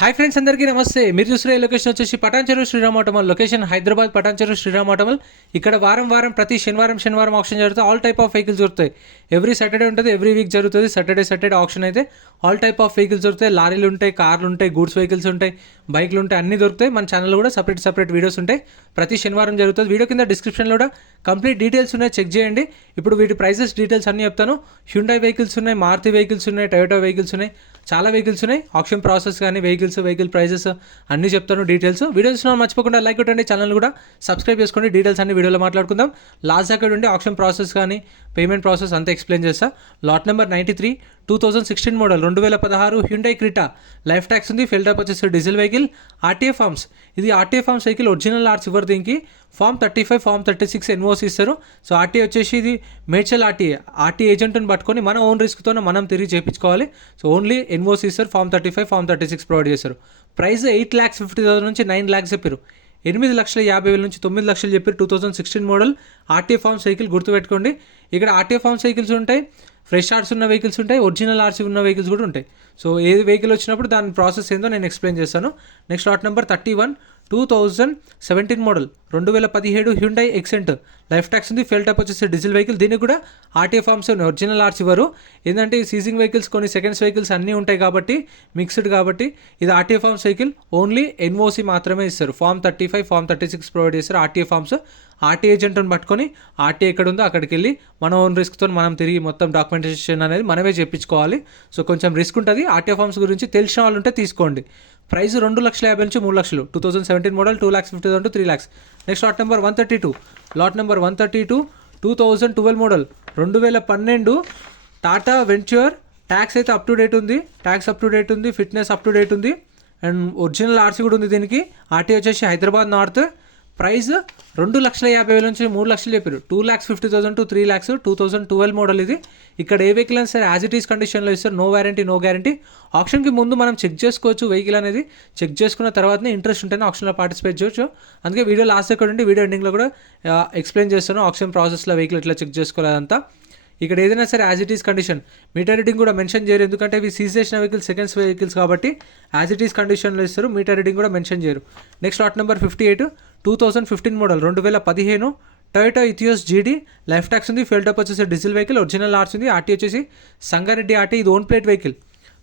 Hi friends, అందరికీ నమస్తే. మీరు చూసిన లొకేషన్ వచ్చేసి పటాన్ చెరువు శ్రీరామ్ ఆటోమల్ లొకేషన్ హైదరాబాద్ పటాన్ చెరువు శ్రీరామ్ ఆటోమల్. ఇక్కడ వారం ప్రతి శనివారం ఆప్షన్ జరుగుతుంది. ఆల్ టైప్ ఆఫ్ వెహికల్స్ దొరుకుతాయి. ఎవ్రీ సాటర్డే ఉంటుంది, ఎవ్రీ వీక్ జరుగుతుంది. సాటర్డే ఆప్షన్ అయితే ఆల్ టైప్ ఆఫ్ వెహికల్స్ దొరుకుతాయి. లారీలు ఉంటాయి, కార్లు ఉంటాయి, గూడ్స్ వెహికల్స్ ఉంటాయి, బైక్లు ఉంటాయి, అన్నీ దొరుకుతాయి. మన ఛానల్లో కూడా సపరేట్ వీడియోస్ ఉంటాయి. ప్రతి శనివారం జరుగుతుంది. వీడియో కింద డిస్క్రిప్షన్లో కూడా కంప్లీట్ డీటెయిల్స్ ఉన్నాయి, చెక్ చేయండి. ఇప్పుడు వీటి ప్రైసెస్ డీటెయిల్స్ అన్నీ చెప్తాను. హ్యుండై వెహికల్స్ ఉన్నాయి, మారుతి వెహికల్స్ ఉన్నాయి, టొయోటా వెహికల్స్ ఉన్నాయి, చాలా వెహికల్స్ ఉన్నాయి. ఆప్షన్ ప్రాసెస్ కానీ వెహికల్ ప్రైసెస్ అన్నీ చెప్తాను డీటెయిల్స్. వీడియోస్ మర్చిపోకుండా లైక్ కొట్టండి, ఛానల్ కూడా సబ్స్క్రైబ్ చేసుకోండి. డీటెయిల్స్ అన్ని వీడియోలో మాట్లాడుకుందాం. లాస్ట్ అక్కడ ఉండి ఆప్షన్ ప్రాసెస్ కానీ పేమెంట్ ప్రాసెస్ అంతా ఎక్స్ప్లెయిన్ చేస్తా. Lot number 93 2016 model 2016 Hyundai Creta. Life tax ఉంది. ఫిల్ టైప్ వచ్చేసి డీజిల్ వెహికల్. RTA forms. ఇది ఆర్టీఏ ఫార్మ్స్ వెహికల్ ఒరిజినల్ ఆర్ట్స్ ఇవ్వరు. దీనికి ఫామ్ 35 ఫామ్ 36 ఎన్ఓసి ఇస్తారు. సో ఆర్టీఏ వచ్చేసి ఇది మేడ్చల్ ఆర్టీ ఏజెంట్ని పట్టుకొని మన ఓన్ రిస్క్తోనే మనం తిరిగి చేయించుకోవాలి. సో ఓన్లీ ఎన్ఓసి ఇస్తారు. ఫామ్ 35 ఫామ్ 36 ప్రొవైడ్ చేస్తారు. ప్రైస్ 8,50,000 నుంచి 9 lakhs చెప్పారు. 8,50,000 నుంచి 9 లక్షలు చెప్పారు. 2016 మోడల్ ఆర్టీఏ ఫార్మ్స్ వెహికల్ గుర్తుపెట్టుకోండి. ఇక్కడ ఆర్టీఏ ఫార్మ్స్ వెహికల్స్ ఉంటాయి, ఫ్రెష్ ఆర్ట్స్ ఉన్న వెహికల్స్ ఉంటాయి, ఒరిజినల్ ఆర్సీ ఉన్న వెహికల్స్ కూడా ఉంటాయి. సో ఏ వెహికల్ వచ్చినప్పుడు దాని ప్రాసెస్ ఏందో నేను ఎక్స్ప్లెయిన్ చేస్తాను. Next lot number 31 2017 model 2017 Hyundai Xcent. Life tax ఉంది. ఫెల్ టైప్ వచ్చేసి డీజిల్ వెహికల్. దీనికి కూడా ఆర్టీఏ ఫార్మ్స్ ఉన్నాయి, ఒరిజినల్ ఆర్ట్స్ ఇవ్వరు. ఏంటంటే సీజింగ్ వెహికల్స్ కొన్ని సెకండ్స్ వెహికల్స్ అన్నీ ఉంటాయి కాబట్టి మిక్స్డ్ కాబట్టి ఇది RTA forms vehicle only NOC మాత్రమే ఇస్తారు. ఫామ్ 35 ఫామ్ 36 ప్రొవైడ్ చేస్తారు. ఆర్టీఏ ఫార్మ్స్ ఆర్టీఏ ఏజెంట్ని పట్టుకొని ఆర్టీఏ ఎక్కడ ఉందో అక్కడికి వెళ్ళి మన ఓన్ రిస్క్తో మనం తిరిగి మొత్తం డాక్యుమెంటేషన్ అనేది మనమే చెప్పించుకోవాలి. సో కొంచెం రిస్క్ ఉంటుంది. ఆర్టీఏ ఫార్మ్స్ గురించి తెలిసిన వాళ్ళు ఉంటే తీసుకోండి. ప్రైస్ 2,50,000 నుంచి 3 లక్షలు. 2017 model 2,50,000 to 3 lakhs. Next lot number 132 2012 model 2012 Tata venture. Tax అయితే అప్ టు డేట్ ఉంది, ఫిట్నెస్ అప్ టు డేట్ ఉంది, అండ్ ఒరిజినల్ ఆర్సీ కూడా ఉంది. దీనికి ఆర్టీ వచ్చేసి హైదరాబాద్ నార్త్. ప్రైస్ 2,50,000 నుంచి 3 లక్షలు చెప్పారు. 2,50,000 to 3 lakhs. 2012 మోడల్ ఇది. ఇక్కడ ఏ వెహికల్ అయినా సరే యాజ్ ఇట్ ఈస్ కండిషన్లో ఇస్తారు. No guarantee. ఆప్షన్కి ముందు మనం చెక్ చేసుకోవచ్చు. వెహికల్ అనేది చెక్ చేసుకున్న తర్వాతనే ఇంట్రెస్ట్ ఉంటేనే ఆప్షన్లో పార్టిసిపేట్ చేయొచ్చు. అందుకే వీడియో లాస్ట్ ఎక్కడ ఉండి వీడియో ఎండింగ్లో కూడా ఎక్స్ప్లెయిన్ చేస్తాను ఆప్షన్ ప్రాసెస్లో వెహికల్ ఎట్లా చెక్ చేసుకోవాలంతా. ఇక్కడ ఏదైనా సరే as it is condition. Meter reading కూడా మెన్షన్ చేయరు, ఎందుకంటే ఇవి సీజ్ చేసిన వెహికల్స్ సెకండ్స్ వెహికల్స్ కాబట్టి యాజ్ ఇట్ ఈస్ కండిషన్లో ఇస్తారు. మీటర్ రీడింగ్ కూడా మెన్షన్ చేయరు. Next lot number 58 2015 model 2015 Toyota Etios GD. Life tax ఉంది. ఫెల్ టైప్ వచ్చేసి డీజిల్ వెహికల్, ఒరిజినల్ ఆర్ట్స్ ఉంది. ఆర్టీ వచ్చేసి సంగారెడ్డి ఆర్టీ. ఇది ఓన్ ప్లేట్ వెహికల్.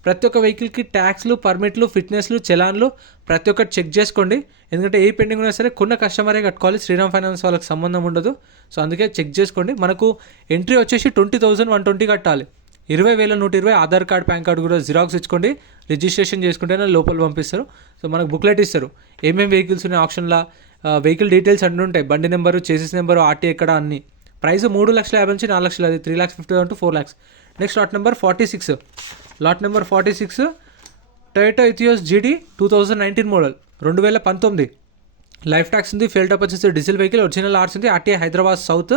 ప్రతి ఒక్క వెహికల్కి ట్యాక్స్లు, పర్మిట్లు, ఫిట్నెస్లు, చలాన్లు ప్రతి ఒక్కటి చెక్ చేసుకోండి. ఎందుకంటే ఏ పెండింగ్ ఉన్నా సరే కొన్న కస్టమరే కట్టుకోవాలి. శ్రీరామ్ ఫైనాన్స్ వాళ్ళకి సంబంధం ఉండదు. సో అందుకే చెక్ చేసుకోండి. మనకు ఎంట్రీ వచ్చేసి 20,120 కట్టాలి. 20,120 ఆధార్ కార్డ్, పాన్ కార్డు కూడా జిరాక్స్ ఇచ్చుకోండి. రిజిస్ట్రేషన్ చేసుకుంటేనే లోపల పంపిస్తారు. సో మనకు బుక్లెట్ ఇస్తారు, ఏమేమి వెహికల్స్ ఉన్నాయి ఆప్షన్లో, వెహికల్ డీటెయిల్స్ అన్నీ ఉంటాయి, బండి నెంబరు, చేసెస్ నెంబరు, ఆర్టీ ఎక్కడ అన్నీ. ప్రైస్ 3,50,000 నుంచి 4 లక్షలు. అది 3,50,000 to 4 lakhs. Next lot number 46 Toyota Etios జీడీ 2019 మోడల్ 2019. లైఫ్ ట్యాక్స్ ఉంది. ఫెల్ టైప్ వచ్చేసి డీజిల్ వెహికల్, ఒరిజినల్ ఆర్ట్స్ ఉంది. RTA Hyderabad south.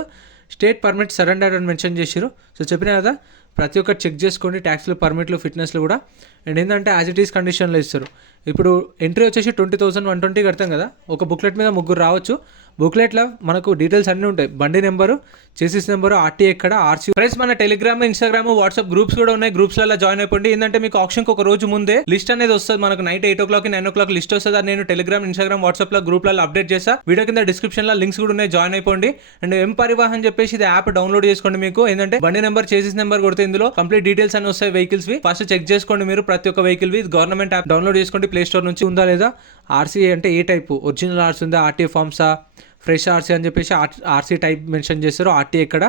State permit surrender అని మెన్షన్ చేశారు. సో చెప్పినా కదా, ప్రతి ఒక్కటి చెక్ చేసుకోండి. ట్యాక్స్లు, పర్మిట్లు, ఫిట్నెస్లు కూడా. అండ్ ఏంటంటే యాజ్ ఇట్ ఈస్ కండిషన్లో ఇస్తారు. ఇప్పుడు ఎంట్రీ వచ్చేసి 20,120 కడతాం కదా. ఒక బుక్లెట్ మీద 3 రావచ్చు. బుక్లెట్లో మనకు డీటెయిల్స్ అన్నీ ఉంటాయి, బండి నెంబరు, చేసిస్ నెంబరు, ఆర్టీ ఎక్కడ, ఆర్సీ. ప్రైస్ మన టెలిగ్రామ్, ఇన్స్టాగ్రామ్, వాట్సాప్ గ్రూప్స్ కూడా ఉన్నాయి. గ్రూప్స్లలో జాయిన్ అయిపోండి. ఏంటంటే మీకు ఆప్షన్కి ఒక రోజు ముందే లిస్ట్ అనేది వస్తుంది. మనకు నైట్ 8 o'clock 9 o'clock లిస్ట్ వస్తుంది. అది నేను టెలిగ్రామ్, ఇన్స్టాగ్రామ్, వాట్సాప్లో గ్రూప్లలో అప్డేట్ చేస్తా. వీడియో కింద డిస్క్రిప్షన్లో లింక్స్ కూడా ఉన్నాయి, జాయిన్ అయిపోండి. అండ్ ఎం పరివాహన్ చెప్పేసి ఇది యాప్ డౌన్లోడ్ చేసుకోండి. మీకు ఏంటంటే బండి నెంబర్, చేసిస్ నెంబర్ కొడితే ఇందులో కంప్లీట్ డీటెయిల్స్ అన్ని వస్తాయి వెహికల్స్వి. ఫస్ట్ చెక్ చేసుకోండి మీరు ప్రతి ఒక్క వెహికల్వి. ఇది గవర్నమెంట్ యాప్. డౌన్లోడ్ చేసుకోండి ప్లే స్టోర్ నుంచి. ఉందా లేదా, ఆర్సీ అంటే ఏ టైపు, ఒరిజినల్ ఆర్సీ ఉందా, ఆర్టీఏ ఫార్మ్సా, ఫ్రెష్ ఆర్సీ అని చెప్పేసి ఆర్సీ టైప్ మెన్షన్ చేస్తారు. ఆర్టీ ఎక్కడ,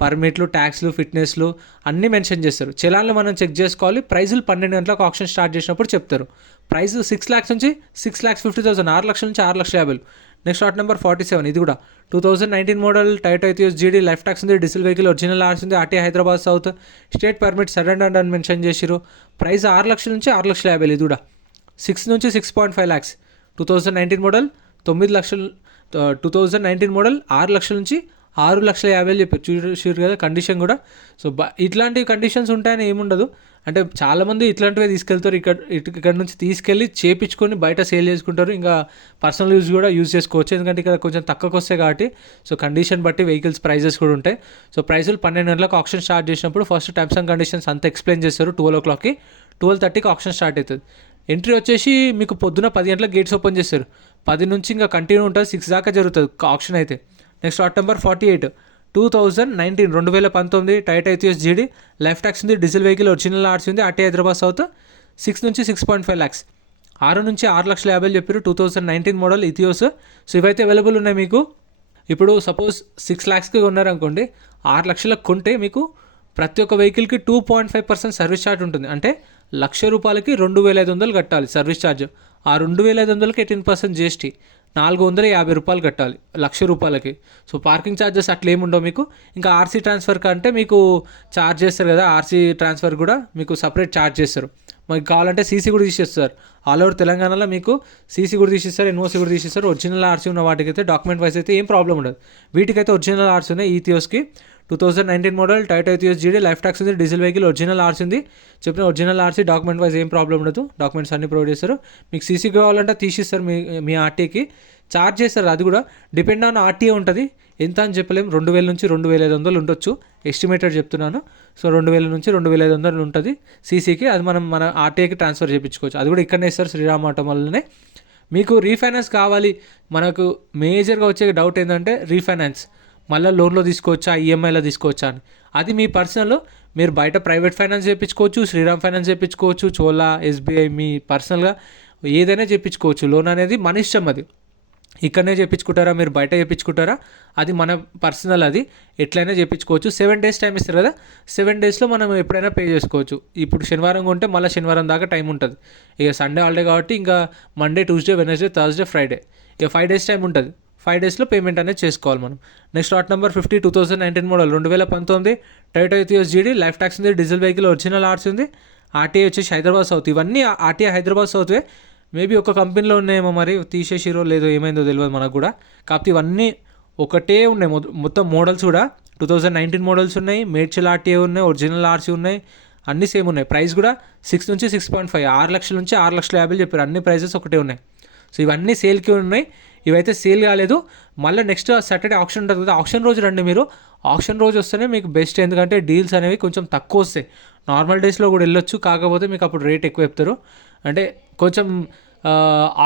పర్మిట్లు, ట్యాక్స్లు, ఫిట్నెస్లు అన్నీ మెన్షన్ చేస్తారు. చలాన్లు మనం చెక్ చేసుకోవాలి. ప్రైజులు 12 గంటలకు ఆప్షన్ స్టార్ట్ చేసినప్పుడు చెప్తారు. ప్రైస్ 6 lakhs నుంచి 6,50,000, 6 లక్షల నుంచి 6,50,000. Next lot number 47. ఇది కూడా 2019 model Toyota Etios GD. Life tax ఉంది. డీజిల్ వెహికల్, ఒరిజినల్ ఆర్సీ ఉంది. RT Hyderabad south. State permit surrender అని మెన్షన్ చేసిరు. ప్రైస్ 6 లక్షల నుంచి 6,50,000. ఇది కూడా 6 నుంచి 6.5 lakhs. 2019 మోడల్ 9 లక్షలు. 2019 మోడల్ 6 లక్షల నుంచి 6,50,000 చెప్పారు. చూసారు కదా కండిషన్ కూడా. సో ఇట్లాంటి కండిషన్స్ ఉంటాయని ఏముండదు. అంటే చాలామంది ఇట్లాంటివే తీసుకెళ్తారు. ఇక్కడ నుంచి తీసుకెళ్ళి చేపించుకొని బయట సేల్ చేసుకుంటారు. ఇంకా పర్సనల్ యూజ్ కూడా యూజ్ చేసుకోవచ్చు, ఎందుకంటే ఇక్కడ కొంచెం తక్కువకి వస్తాయి కాబట్టి. సో కండిషన్ బట్టి వెహికల్స్ ప్రైజెస్ కూడా ఉంటాయి. సో ప్రైజులు 12 గంటలకు ఆప్షన్ స్టార్ట్ చేసినప్పుడు ఫస్ట్ టర్మ్స్ అండ్ కండిషన్స్ అంతా ఎక్స్ప్లెయిన్ చేస్తారు. 12 o'clockకి 12:30కి ఆప్షన్ స్టార్ట్ అవుతుంది. ఎంట్రీ వచ్చేసి మీకు పొద్దున 10 గంటలకు గేట్స్ ఓపెన్ చేస్తారు. 10 నుంచి ఇంకా కంటిన్యూ ఉంటుంది, 6 దాకా జరుగుతుంది ఆప్షన్ అయితే. Next lot number 48 2019 2019 Toyota Etios GD, life tax ఉంది, డీజిల్ వెహికల్, ఒరిజినల్ ఆర్సీ ఉంది, ఆర్టీ హైదరాబాద్ సౌత్. 6 నుంచి 6.5 lakhs, 6 నుంచి 6,50,000 చెప్పారు. 2019 మోడల్ ఇథియోస్. సో ఇవైతే అవైలబుల్ ఉన్నాయి మీకు. ఇప్పుడు సపోజ్ 6 lakhsకి కొన్నారనుకోండి, 6 లక్షలకు కొంటే మీకు ప్రతి ఒక్క వెహికల్కి 2.5% సర్వీస్ ఛార్జ్ ఉంటుంది. అంటే ₹1,00,000కి 2,500 కట్టాలి సర్వీస్ ఛార్జ్. ఆ 2,500కి 18% GST, ₹450 కట్టాలి ₹1,00,000కి. సో పార్కింగ్ ఛార్జెస్ అట్లా ఏముండవు మీకు. ఇంకా ఆర్సీ ట్రాన్స్ఫర్ కంటే మీకు ఛార్జ్ చేస్తారు కదా, ఆర్సీ ట్రాన్స్ఫర్ కూడా మీకు సపరేట్ ఛార్జ్ చేస్తారు. మనకి కావాలంటే సీసీ కూడా తీసేస్తారు. ఆల్ ఓవర్ తెలంగాణలో మీకు సీసీ కూడా తీసేస్తారు, ఎన్ఓసీ కూడా తీసేస్తారు. ఒరిజినల్ ఆర్సీ ఉన్న వాటికైతే డాక్యుమెంట్ వైజ్ అయితే ఏం ప్రాబ్లం ఉండదు. వీటికైతే ఒరిజినల్ ఆర్సీ ఉన్నాయి. ఇథియోస్కి 2019 model టైటా Etios GD, life tax ఉంది, డీజిల్ వెహికల్, ఒరిజినల్ ఆర్సీ ఉంది. చెప్పిన ఒరిజినల్ ఆర్సీ డాక్యుమెంట్ వైజ్ ఏం ప్రాబ్లం ఉండదు. డాక్యుమెంట్స్ అన్ని ప్రొవైడ్ చేస్తారు. మీకు సీసీ కావాలంటే తీసిస్తారు. మీ ఆర్టీకి ఛార్జ్ చేస్తారు. అది కూడా డిపెండ్ ఆన్ ఆర్టీఏ ఉంటుంది. ఎంత అని చెప్పలేము, 2,000 నుంచి 2,500 ఉండొచ్చు, ఎస్టిమేటెడ్ చెప్తున్నాను. సో 2,000 నుంచి 2,500 ఉంటుంది సీసీకి. అది మన ఆర్టీఏకి ట్రాన్స్ఫర్ చేయించుకోవచ్చు. అది కూడా ఇక్కడనే ఇస్తారు, శ్రీరామ్ ఆటోమోల్లోనే. మీకు రీఫైనాన్స్ కావాలి, మనకు మేజర్గా వచ్చే డౌట్ ఏంటంటే రీఫైనాన్స్ మళ్ళీ లోన్లో తీసుకోవచ్చా, ఈఎంఐలో తీసుకోవచ్చా అని. అది మీ పర్సనల్. మీరు బయట ప్రైవేట్ ఫైనాన్స్ చేయించుకోవచ్చు, శ్రీరామ్ ఫైనాన్స్ చేయించుకోవచ్చు, చోలా, ఎస్బీఐ, మీ పర్సనల్గా ఏదైనా చేయించుకోవచ్చు. లోన్ అనేది మన ఇష్టం. అది ఇక్కడనే చేయించుకుంటారా, మీరు బయట చేయించుకుంటారా, అది మన పర్సనల్. అది ఎట్లయినా చేయించుకోవచ్చు. 7 days టైం ఇస్తారు కదా, 7 daysలో మనం ఎప్పుడైనా పే చేసుకోవచ్చు. ఇప్పుడు శనివారం కొంటే మళ్ళీ శనివారం దాకా టైం ఉంటుంది. ఇక సండే హాలిడే కాబట్టి ఇంకా Monday, Tuesday, Wednesday, Thursday, Friday, ఇక 5 days టైం ఉంటుంది. 5 daysలో పేమెంట్ అనేది చేసుకోవాలి మనం. Next lot number 50 2019 model 2019 Toyota Etios GD, life tax ఉంది, డీజిల్ వెహికల్, ఒరిజినల్ ఆర్సీ ఉంది, ఆర్టీఏ వచ్చేసి హైదరాబాద్ సౌత్. ఇవన్నీ ఆర్టీఏ హైదరాబాద్ సౌత్వే. మేబీ ఒక కంపెనీలో ఉన్నాయేమో, మరి తీసేసిరో లేదో ఏమైందో తెలియదు మనకు కూడా. కాకపోతే ఇవన్నీ ఒకటే ఉన్నాయి మొత్తం. మోడల్స్ కూడా 2019 మోడల్స్ ఉన్నాయి, మేడ్చల్ ఆర్టీఏ ఉన్నాయి, ఒరిజినల్ ఆర్సీ ఉన్నాయి, అన్నీ సేమ్ ఉన్నాయి. ప్రైస్ కూడా 6 నుంచి 6.5, 6 లక్షల నుంచి 6,50,000 చెప్పారు. అన్ని ప్రైజెస్ ఒకటే ఉన్నాయి. సో ఇవన్నీ సేల్కి ఉన్నాయి. ఇవైతే సేల్ కాలేదు. మళ్ళీ నెక్స్ట్ సాటర్డే ఆప్షన్ ఉంటుంది కదా, ఆప్షన్ రోజు రండి మీరు. ఆప్షన్ రోజు వస్తేనే మీకు బెస్ట్, ఎందుకంటే డీల్స్ అనేవి కొంచెం తక్కువ వస్తాయి. నార్మల్ డేస్లో కూడా వెళ్ళొచ్చు, కాకపోతే మీకు అప్పుడు రేట్ ఎక్కువ చెప్తారు. అంటే కొంచెం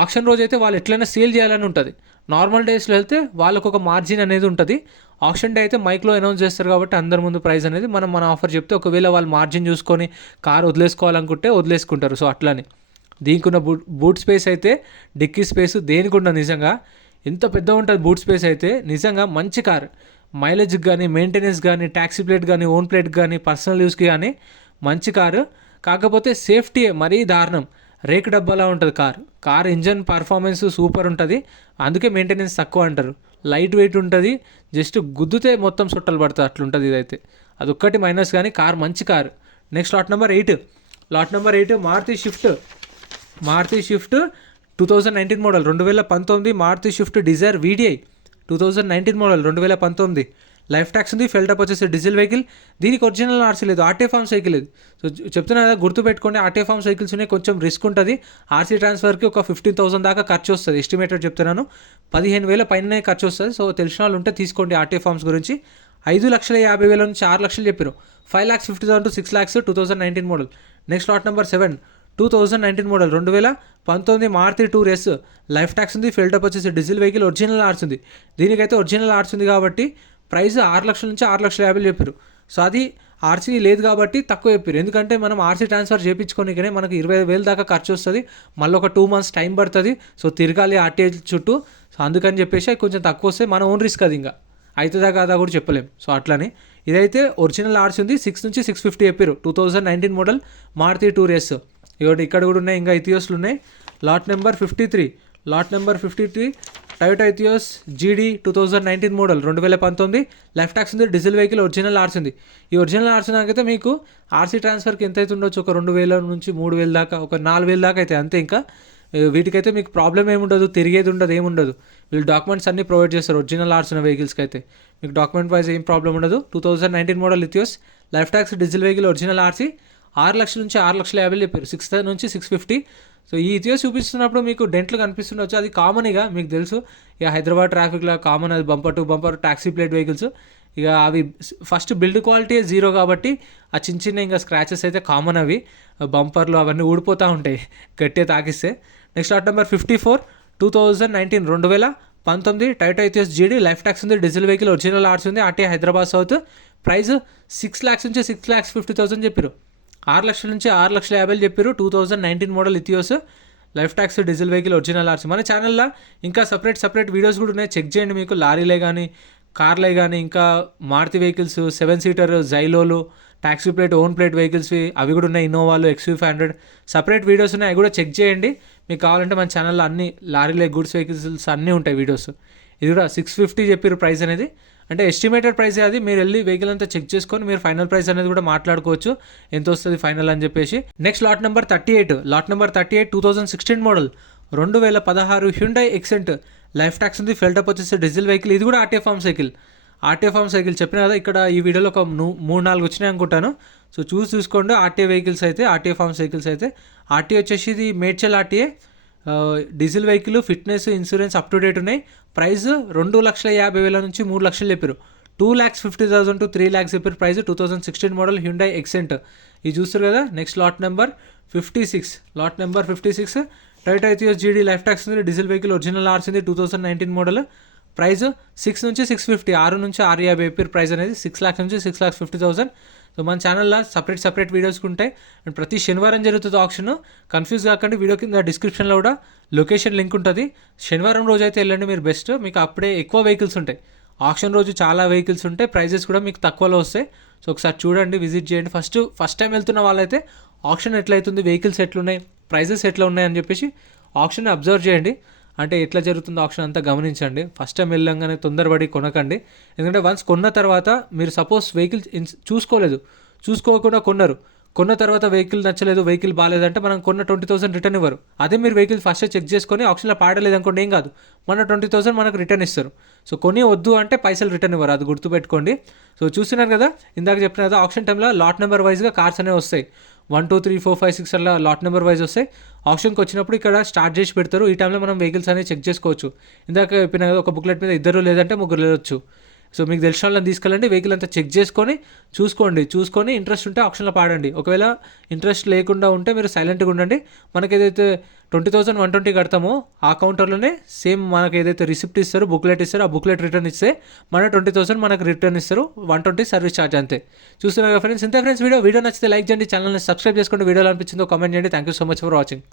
ఆప్షన్ రోజు అయితే వాళ్ళు ఎట్లయినా సేల్ చేయాలని ఉంటుంది. నార్మల్ డేస్లో వెళ్తే వాళ్ళకు ఒక మార్జిన్ అనేది ఉంటుంది. ఆప్షన్ డే అయితే మైక్లో అనౌన్స్ చేస్తారు కాబట్టి అందరి ముందు ప్రైస్ అనేది మన ఆఫర్ చెప్తే, ఒకవేళ వాళ్ళు మార్జిన్ చూసుకొని కార్ వదిలేసుకోవాలనుకుంటే వదిలేసుకుంటారు. సో అట్లని దీనికి ఉన్న బూట్ స్పేస్ అయితే, డిక్కీ స్పేస్ దేనికి ఉండదు. నిజంగా ఎంత పెద్ద ఉంటుంది బూట్ స్పేస్ అయితే. నిజంగా మంచి కార్, మైలేజ్కి కానీ, మెయింటెనెన్స్ కానీ, ట్యాక్సీ ప్లేట్ కానీ, ఓన్ ప్లేట్ కానీ, పర్సనల్ యూస్కి కానీ మంచి కారు. కాకపోతే సేఫ్టీ మరీ దారుణం, రేకు డబ్బాలా ఉంటుంది కార్ ఇంజన్ పర్ఫార్మెన్స్ సూపర్ ఉంటుంది. అందుకే మెయింటెనెన్స్ తక్కువ అంటారు. లైట్ వెయిట్ ఉంటుంది, జస్ట్ గుద్దుతే మొత్తం చుట్టలు పడుతుంది, అట్లుంటుంది ఇదైతే. అదొక్కటి మైనస్, కానీ కార్ మంచి car. Next lot number 8 Maruti Swift 2019 model 2019 Maruti Swift Dzire VDI 2019 model 2019. Life tax ఉంది, ఫెల్టప్ వచ్చేసి డీజిల్ వెహికల్. దీనికి ఒరిజినల్ ఆర్సీ లేదు, ఆర్టీఏ ఫార్మ్ సైకిల్ లేదు. సో చెప్తున్నా కదా, గుర్తుపెట్టుకోండి, ఆర్టీఏ ఫార్మ్ సైకిల్స్ ఉన్నాయి, కొంచెం రిస్క్ ఉంటుంది. ఆర్సీ ట్రాన్స్ఫర్కి ఒక 15,000 దాకా ఖర్చు వస్తుంది. ఎస్టిమేటెడ్ చెప్తున్నాను, 15,000 పైనే ఖర్చు వస్తుంది. సో తెలిసిన వాళ్ళు ఉంటే తీసుకోండి ఆర్టీఏ ఫార్మ్స్ గురించి. 5,50,000 నుంచి 6 లక్షలు చెప్పారు. 5,50,000 to 6 lakhs 2019 model. Next lot number 7 2019 model 2019 Maruti tour S, life tax ఉంది, ఫిల్టప్ వచ్చేసి డీజిల్ వెహికల్, ఒరిజినల్ ఆర్ట్స్ ఉంది. దీనికైతే ఒరిజినల్ ఆర్ట్స్ ఉంది కాబట్టి ప్రైస్ 6 లక్షల నుంచి 6,50,000 చెప్పారు. సో అది ఆర్సీ లేదు కాబట్టి తక్కువ చెప్పారు. ఎందుకంటే మనం ఆర్సీ ట్రాన్స్ఫర్ చేయించుకోనికనే మనకు 25,000 దాకా ఖర్చు వస్తుంది. మళ్ళీ ఒక 2 months టైం పడుతుంది. సో తిరగాలి ఆర్టీఐ చుట్టూ. సో అందుకని చెప్పేసి కొంచెం తక్కువ వస్తే మన ఓన్ రిస్క్, అది ఇంకా అవుతుందా కాదా కూడా చెప్పలేం. సో అట్లని ఇదైతే ఒరిజినల్ ఆర్సీ ఉంది. 6 నుంచి 650 చెప్పారు. 2019 మోడల్ మారుతి టూర్ S. ఇక్కడ కూడా ఉన్నాయి, ఇంకా ఇథియోస్లు ఉన్నాయి. లాట్ నెంబర్ 53 టయోటా ఇథియోస్ జీడీ 2019 మోడల్ 2019. లైఫ్ ట్యాక్స్ ఉంది, డీజిల్ వెహికల్, ఒరిజినల్ ఆర్సీ ఉంది. ఈ ఒరిజినల్ ఆర్సీ నాకైతే మీకు ఆర్సీ ట్రాన్స్ఫర్కి ఎంత అయితే ఉండొచ్చు, ఒక 2,000 నుంచి 3,000 దాకా, ఒక 4,000 దాకా అయితే అంతే. ఇంకా వీటికైతే మీకు ప్రాబ్లం ఏముండదు, తిరిగేది ఉండదు, ఏముండదు. వీళ్ళు డాక్యుమెంట్స్ అన్నీ ప్రొవైడ్ చేస్తారు. ఒరిజినల్ ఆర్సీ ఉన్న వెహికల్స్కి అయితే మీకు డాక్యుమెంట్ వైజ్ ఏం ప్రాబ్లం ఉండదు. 2019 model Etios, life tax, diesel vehicle, original RC. 6 లక్షల నుంచి 6,50,000 చెప్పారు. 6 నుంచి 650. సో ఈ ఇథియోస్ చూపిస్తున్నప్పుడు మీకు డెంట్లు కనిపిస్తుండొచ్చు, అది కామన్. ఇక మీకు తెలుసు, ఇక హైదరాబాద్ ట్రాఫిక్లో కామన్, అది bumper to bumper taxi plate vehicles. ఇక అవి ఫస్ట్ బిల్డ్ క్వాలిటీ జీరో కాబట్టి ఆ చిన్న చిన్న ఇంకా స్క్రాచెస్ అయితే కామన్, అవి బంపర్లు అవన్నీ ఊడిపోతూ ఉంటాయి గట్టిగా తాకిస్తే. Next lot number 54 2019 2019 Toyota Etios GD, life tax ఉంది, డీజిల్ వెహికల్, ఒరిజినల్ ఆర్ట్స్ ఉంది, RTI Hyderabad south. Price 6 lakhs నుంచి 6,50,000 చెప్పారు. 6 లక్షల నుంచి 6,50,000 చెప్పారు. 2019 model Etios, life tax, diesel vehicle, original arts. మన ఛానల్లో ఇంకా సపరేట్ వీడియోస్ కూడా ఉన్నాయి, చెక్ చేయండి. మీకు లారీలే కానీ కార్లే కానీ ఇంకా మారుతి వెహికల్స్ 7-seater జైలోలు, taxi plate, own plate vehicles అవి కూడా ఉన్నాయి, ఇన్నోవాలు, XV500 సపరేట్ వీడియోస్ ఉన్నాయి, అవి కూడా చెక్ చేయండి. మీకు కావాలంటే మన ఛానల్లో అన్ని లారీలే గుడ్స్ వెహికల్స్ అన్నీ ఉంటాయి వీడియోస్. ఇది కూడా 650 చెప్పారు ప్రైస్ అనేది, అంటే ఎస్టిమేటెడ్ ప్రైస్ అది. మీరు వెళ్ళి వెహికల్ అంతా చెక్ చేసుకొని మీరు ఫైనల్ ప్రైస్ అనేది కూడా మాట్లాడుకోవచ్చు, ఎంత వస్తుంది ఫైనల్ అని చెప్పేసి. Next lot number 38 2016 model 2016 Hyundai Xcent, life tax ఉంది, ఫెల్టప్ వచ్చేసి డీజిల్ వెహికల్. ఇది కూడా ఆర్టీఏ ఫార్మ్ సైకిల్ చెప్పిన కదా, ఇక్కడ ఈ వీడియోలో ఒక 3-4 వచ్చినాయి అనుకుంటాను. సో చూసుకోండి. ఆర్టీఏ వెహికల్స్ అయితే, ఆర్టీఏ ఫార్మ్ సైకిల్స్ అయితే. ఆర్టీఏ వచ్చేసి ఇది Medchal RTA, diesel vehicle, fitness, insurance up to date ఉన్నాయి. ప్రైస్ 2,50,000 నుంచి 3 లక్షలు చెప్పారు. 2,50,000 to 3 lakhs చెప్పారు ప్రైస్. 2016 మోడల్ హ్యుండై ఎక్సెంట్ ఇది చూస్తారు కదా. Next lot number 56 Toyota Etios GD, life tax ఉంది, డీజిల్ వెహికల్, ఒరిజినల్ ఆర్ట్స్ ఉంది, 2019 మోడల్. ప్రైస్ 6 నుంచి 650, 6 నుంచి 650 చెప్పారు ప్రైస్ అనేది. 6 lakhs నుంచి 6,50,000. సో మన ఛానల్లో సపరేట్ వీడియోస్ ఉంటాయి. అండ్ ప్రతి శనివారం జరుగుతుంది ఆప్షన్, కన్ఫ్యూజ్ కాకండి. వీడియో కింద డిస్క్రిప్షన్లో కూడా లొకేషన్ లింక్ ఉంటుంది. శనివారం రోజు అయితే వెళ్ళండి మీరు బెస్ట్, మీకు అప్పుడే ఎక్కువ వెహికల్స్ ఉంటాయి. ఆప్షన్ రోజు చాలా వెహికల్స్ ఉంటాయి, ప్రైజెస్ కూడా మీకు తక్కువలో వస్తాయి. సో ఒకసారి చూడండి, విజిట్ చేయండి. ఫస్ట్ టైం వెళ్తున్న వాళ్ళైతే ఆప్షన్ ఎట్లయితుంది, వెహికల్స్ ఎట్లున్నాయి, ప్రైజెస్ ఎట్లా ఉన్నాయి అని చెప్పేసి ఆప్షన్ అబ్జర్వ్ చేయండి. అంటే ఎట్లా జరుగుతుందో ఆప్షన్ అంతా గమనించండి. ఫస్ట్ టైం వెళ్ళంగానే తొందరపడి కొనకండి. ఎందుకంటే వన్స్ కొన్న తర్వాత మీరు సపోజ్ వెహికల్ చూసుకోకుండా కొన్న తర్వాత వెహికల్ నచ్చలేదు, వెహికల్ బాగాలేదంటే మనం కొన్న 20,000 రిటర్న్ ఇవ్వరు. అదే మీరు వెహికల్ ఫస్ట్ చెక్ చేసుకొని ఆప్షన్లో పాడలేదు అనుకోండి, ఏం కాదు, మన 20,000 మనకు రిటర్న్ ఇస్తారు. సో కొని వద్దు అంటే పైసలు రిటర్న్ ఇవ్వరు, అది గుర్తుపెట్టుకోండి. సో చూస్తున్నారు కదా, ఇందాక చెప్పిన కదా, ఆప్షన్ టైంలో లాట్ నెంబర్ వైజ్గా కార్స్ అనేవి వస్తాయి. 1 2 3 4 5 6 అలా లాట్ నెంబర్ వైజ్ వస్తాయి. ఆప్షన్కి వచ్చినప్పుడు ఇక్కడ స్టార్ట్ చేసి పెడతారు. ఈ టైంలో మనం వెహికల్స్ అనేవి చెక్ చేసుకోవచ్చు. ఇందాక చెప్పిన కదా, ఒక బుక్లెట్ మీద 2 లేదంటే 3 వెళ్ళొచ్చు. సో మీకు తెలిసిన వాళ్ళని తీసుకెళ్ళండి, వెహికల్ అంతా చెక్ చూసుకొని ఇంట్రెస్ట్ ఉంటే ఆప్షన్లో పాడండి. ఒకవేళ ఇంట్రెస్ట్ లేకుండా ఉంటే మీరు సైలెంట్గా ఉండండి. మనకి ఏదైతే 20,120 కడతామో ఆ కౌంటర్లోనే సేమ్ మనకు ఏదైతే రిసిప్ట్ ఇస్తారో, బుక్లెట్ ఇస్తారో, ఆ బుక్లెట్ రిటర్న్ ఇస్తే మన 20,000 మనకు రిటర్న్ ఇస్తారు. 120 సర్వీస్ ఛార్జ్ అంతే. చూస్తున్నారు కదా ఫ్రెండ్స్, ఇంతే ఫ్రెండ్స్. వీడియో నచ్చితే లైక్ చేయండి, ఛానల్ని సబ్స్క్రైబ్ చేసుకోండి. వీడియోలో అనిపించిందో కామెంట్ చేయండి. Thank you so much for watching.